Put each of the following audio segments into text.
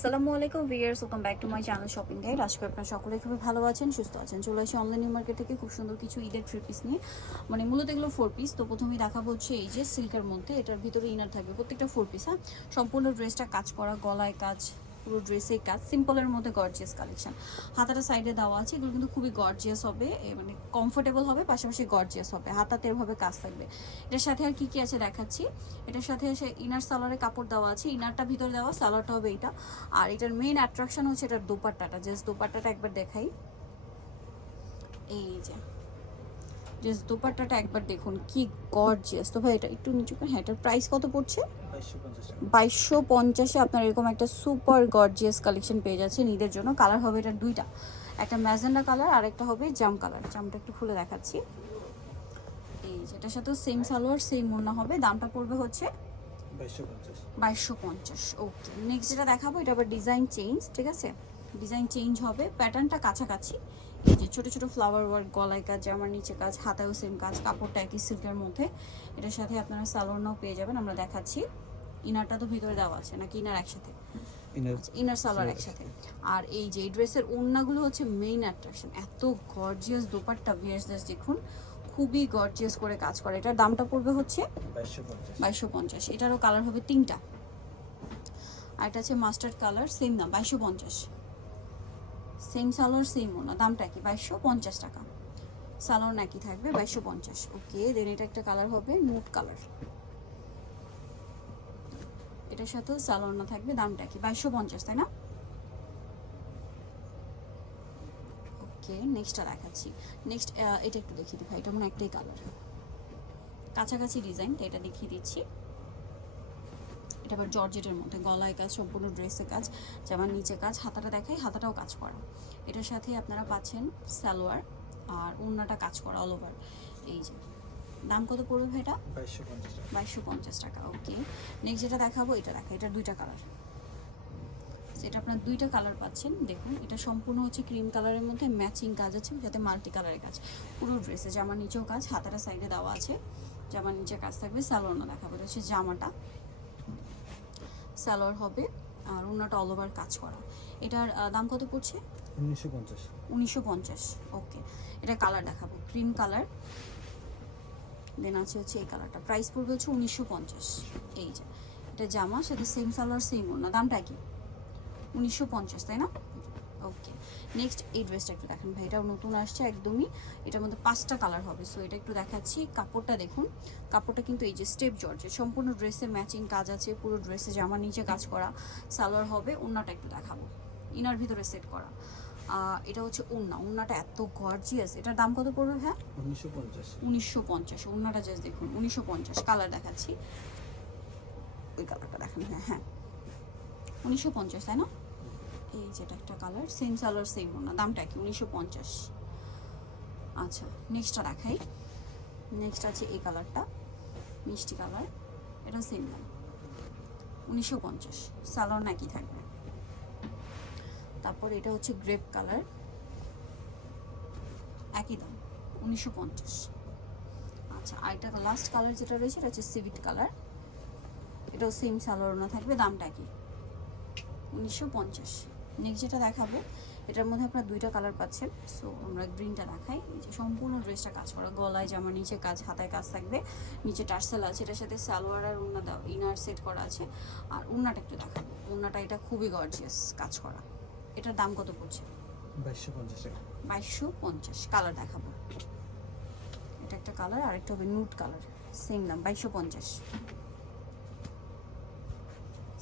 আসসালামু আলাইকুম viewers welcome back to my channel shopping guide. আজকে আপনারা সকলে খুবই ভালো আছেন, সুস্থ আছেন। চলে আসি অনলাইন মার্কেট থেকে খুব সুন্দর কিছু ঈদের থ্রি পিস নিয়ে। মানে মূলত এগুলো ফোর পিস তো প্রথমেই দেখাবো হচ্ছে এই যে সিল্কের মধ্যে। এটার ভিতরে ইনার থাকবে প্রত্যেকটা ফোর পিস হ্যাঁ? সম্পূর্ণ ড্রেসটা কাজ করা, গলায় কাজ পুরো ড্রেসে কাজ সিম্পলের মধ্যে গর্জিয়াস কালেকশন হাতাটা সাইডে দেওয়া আছে, এগুলো কিন্তু খুবই গর্জিয়াস হবে মানে কমফোর্টেবল হবে, পাশাপাশি গর্জিয়াস হবে। হাতাতে এভাবে কাজ থাকবে। এটার সাথে আর কি কি আছে দেখাচ্ছি? এটার সাথে এসে ইনার সালোয়ারে কাপড় দেওয়া আছে ইনারটা ভিতরে দেওয়া সালোয়ারটা হবে এটা আর এটার মেইন অ্যাট্রাকশন হচ্ছে এটার দোপাট্টাটা জাস্ট দোপাট্টাটা একবার দেখাই। এই যে। জাস্ট দোপাট্টাটা একবার দেখুন কি গর্জিয়াস তো ভাই এটা একটু নিচু করে হ্যাঁ এটার প্রাইস কত পড়ছে? বাইশশো পঞ্চাশে আপনার এরকম একটা সুপার গর্জিয়াস কালেকশন পেয়ে যাচ্ছেন ঈদের জন্য। কালার হবে এটা দুইটা। একটা ম্যাজেন্ডা কালার আর একটা হবে জাম কালার জামটা একটু খুলে দেখাচ্ছি। এই যেটার সাথেও সেম সালোয়ার সেম মুন্না হবে। দামটা পড়বে হচ্ছে বাইশশো পঞ্চাশ। ওকে নেক্সট যেটা দেখাবো এটা আবার ডিজাইন চেঞ্জ ঠিক আছে? ডিজাইন চেঞ্জ হবে। প্যাটার্নটা কাছাকাছি। এই যে ছোটো ছোটো ফ্লাওয়ার ওয়ার্ক গলায় কাজ জামার নিচে কাজ হাতায়ও সেম কাজ কাপড়টা একই সিল্কের মধ্যে। এটার সাথে আপনারা সালোয়ারটাও পেয়ে যাবেন আমরা দেখাচ্ছি। ইনারটা তো ভিতরে দেওয়া আছে নাকি ইনার একসাথে? ইনার সালোয়ার একসাথে। আর এই যে ড্রেসের ওড়নাগুলো হচ্ছে মেইন অ্যাট্রাকশন এত গর্জিয়াস দোপাট্টা ভিয়ার্স দেখুন খুবই গর্জিয়াস করে কাজ করে। এটার দামটা পড়বে হচ্ছে বাইশশো পঞ্চাশ। এটারও কালার হবে তিনটা। আর এটা আছে মাস্টার্ড কালার সেম দাম বাইশশো পঞ্চাশ। সেম সালোয়ার সেম ওনা দামটা কি বাইশশো পঞ্চাশ টাকা। সালোয়ার একই থাকবে, বাইশশো পঞ্চাশ। ওকে দেন এটা একটা কালার হবে নোট কালার এটার সাথেও সালোয়ার না থাকবে, দামটা কি বাইশশো পঞ্চাশ, তাই না? ওকে নেক্সটটা দেখাচ্ছি। নেক্সট এটা একটু দেখিয়ে দিই ভাই, এটা মনে একটাই কালার কাছাকাছি ডিজাইন এটা দেখিয়ে দিচ্ছি। এটা আবার জর্জেটের মধ্যে গলায় কাজ সম্পূর্ণ ড্রেসের কাজ যেমন নিচে কাজ হাতাটা দেখাই হাতাটাও কাজ করা। এটার সাথে আপনারা পাচ্ছেন সালোয়ার আর ওড়নাটা কাজ করা অল ওভার এই যে দাম কত পড়বে এটা বাইশশো পঞ্চাশ টাকা। ওকে নেক্সট যেটা দেখাবো এটা দেখা এটা দুইটা কালার এটা আপনার দুইটা কালার পাচ্ছেন দেখুন এটা সম্পূর্ণ হচ্ছে ক্রিম কালারের মধ্যে ম্যাচিং কাজ আছে যাতে মাল্টি কালারের কাজ। পুরো ড্রেসে জামার নিচেও কাজ হাতাটা সাইডে দেওয়া আছে। জামার নিচে কাজ থাকবে সালোয়ারও দেখাবো এটা হচ্ছে জামাটা। সালোয়ার হবে আর ওনাটা অল ওভার কাজ করা। এটার দাম কত পড়ছে? উনিশশো পঞ্চাশ। ওকে এটা কালার দেখাবো ক্রিম কালার দেন আছে হচ্ছে এই কালারটা প্রাইস পড়বে হচ্ছে উনিশশো পঞ্চাশ। এই যে এটা জামা সেটা সেম সালোয়ার সেম ওনা দামটা কি? উনিশশো পঞ্চাশ তাই না? ওকে নেক্সট এই ড্রেসটা একটু দেখেন ভাই। এটাও নতুন আসছে একদমই। এটার মধ্যে পাঁচটা কালার হবে। সো এটা একটু দেখাচ্ছি। কাপড়টা দেখুন। কাপড়টা কিন্তু এই যে স্টেপ জর্জে সম্পূর্ণ ড্রেসের ম্যাচিং কাজ আছে। পুরো ড্রেসে জামার নিচে কাজ করা। সালোয়ার হবে। ওড়নাটা একটু দেখাবো। ইনার ভিতরে সেট করা। এটা হচ্ছে ওড়না ওড়নাটা এত গর্জিয়াস এটার দাম কত পড়বে হ্যাঁ উনিশশো পঞ্চাশ। ওড়নাটা জাস্ট দেখুন। উনিশশো পঞ্চাশ। কালার দেখাচ্ছি। ওই কালারটা দেখেন হ্যাঁ হ্যাঁ। উনিশশো পঞ্চাশ তাই না? এই যেটা একটা কালার সেম সালোয়ার সেম ওনা দামটা কি? উনিশশো পঞ্চাশ। আচ্ছা নেক্সটটা দেখাই। নেক্সট আছে এই কালারটা মিষ্টি কালার এটা সেম দাম উনিশশো পঞ্চাশ সালোয়ার নাকি থাকবে। তারপর এটা হচ্ছে গ্রেপ কালার একই দাম, উনিশশো পঞ্চাশ। আচ্ছা আর এটা লাস্ট কালার যেটা রয়েছে, এটা হচ্ছে সিভিট কালার এটাও সেম সালোয়ার না থাকবে, দামটা কি উনিশশো পঞ্চাশ। নেক্সট যেটা দেখাবো এটার মধ্যে আপনারা দুইটা কালার পাচ্ছেন। সো আমরা গ্রিনটা দেখাই। যে সম্পূর্ণ ড্রেসটা কাজ করা গলায় জামার নিচে কাজ হাতায় কাজ থাকবে। নিচে টার্সেল আছে এটার সাথে সালোয়ার আর উন্না দাও ইনার সেট করা আছে। আর উন্নাটা একটু দেখাবো। উন্নাটা এটা খুবই গর্জিয়াস কাজ করা। এটার দাম কত পড়ছে? বাইশশো পঞ্চাশ কালার দেখাবো। এটা একটা কালার আর একটা হবে নুট কালার সেম দাম বাইশশো পঞ্চাশ।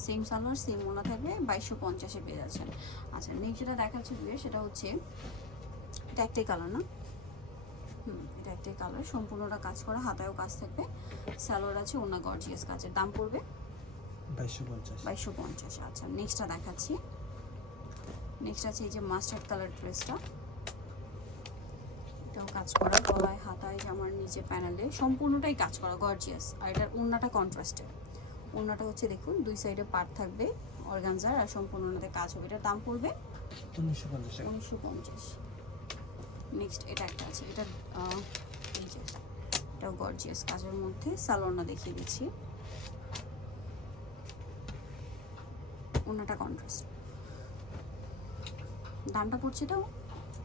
সেম সালোয়ার সেম ওনা থাকবে বাইশশো পঞ্চাশে পেয়ে যাচ্ছেন। আচ্ছা নেক্সট যেটা দেখাচ্ছে সেটা হচ্ছে এটা একটাই কালার না? হুম এটা একটাই কালার সম্পূর্ণটা কাজ করা হাতায়ও কাজ থাকবে। সালোয়ার আছে ওনা গর্জিয়াস কাজের দাম পড়বে? বাইশশো পঞ্চাশ। আচ্ছা নেক্সটটা দেখাচ্ছি। নেক্সট আছে এই যে মাস্টার্ড কালার ড্রেসটা এটাও কাজ করা গলায় হাতায় জামার নিচে প্যানেলে সম্পূর্ণটাই কাজ করা গর্জিয়াস আর এটার ওড়নাটা কন্ট্রাস্টেড ওড়নাটা হচ্ছে দেখুন দুই সাইডে পার্ট থাকবে অর্গানজার আর সম্পূর্ণ ওনাতে কাজ হবে। এটার দাম পড়বে উনিশশো পঞ্চাশ নেক্সট এটা একটা আছে এটা এই যে এটাও গর্জিয়াস কাজের মধ্যে। সালোয়ারটা দেখিয়ে দিচ্ছি। ওনাটা কন্ট্রাস্ট দামটা পড়ছে এটাও?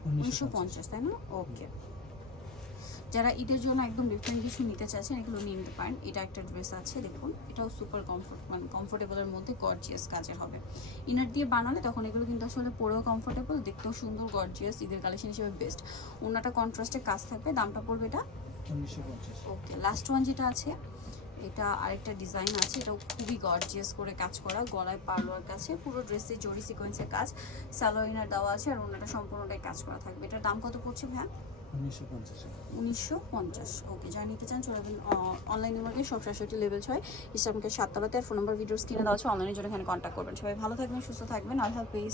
উনিশশো পঞ্চাশ। তাই না? ওকে যারা ঈদের জন্য একদম ডিফারেন্ট কিছু নিতে চাইছেন এগুলো নিয়ে নিতে পারেন। এটা একটা ড্রেস আছে দেখুন। এটাও সুপার কমফোর্ট মানে কমফোর্টেবলের মধ্যে গর্জিয়াস কাজের হবে। ইনার দিয়ে বানালে তখন এগুলো কিন্তু আসলে পরেও কমফোর্টেবল দেখতেও সুন্দর গর্জিয়াস ঈদের কালেকশন হিসেবে বেস্ট ওনাটা কন্ট্রাস্টে কাজ থাকবে দামটা পড়বে এটা? ওকে লাস্ট ওয়ান যেটা আছে এটা আরেকটা ডিজাইন আছে এটাও খুবই গর্জিয়াস করে কাজ করা গলায় পার্লোয়ার কাছে পুরো ড্রেসে জরি সিকোয়েন্সের কাজ। স্যালোইনার দেওয়া আছে আর ওনাটা সম্পূর্ণটাই কাজ করা থাকবে। এটার দাম কত পড়ছে ভ্যান উনিশশো পঞ্চাশ ওকে চান অনলাইন লেভেল ছয়। সাততলাতে ফোন নম্বর ভিডিও কিনে দেওয়া আছে অনলাইনের জন্য এখানে কন্ট্যাক্ট করবেন। সবাই ভালো থাকবেন, সুস্থ থাকবেন। আল্লাহ হাফিজ।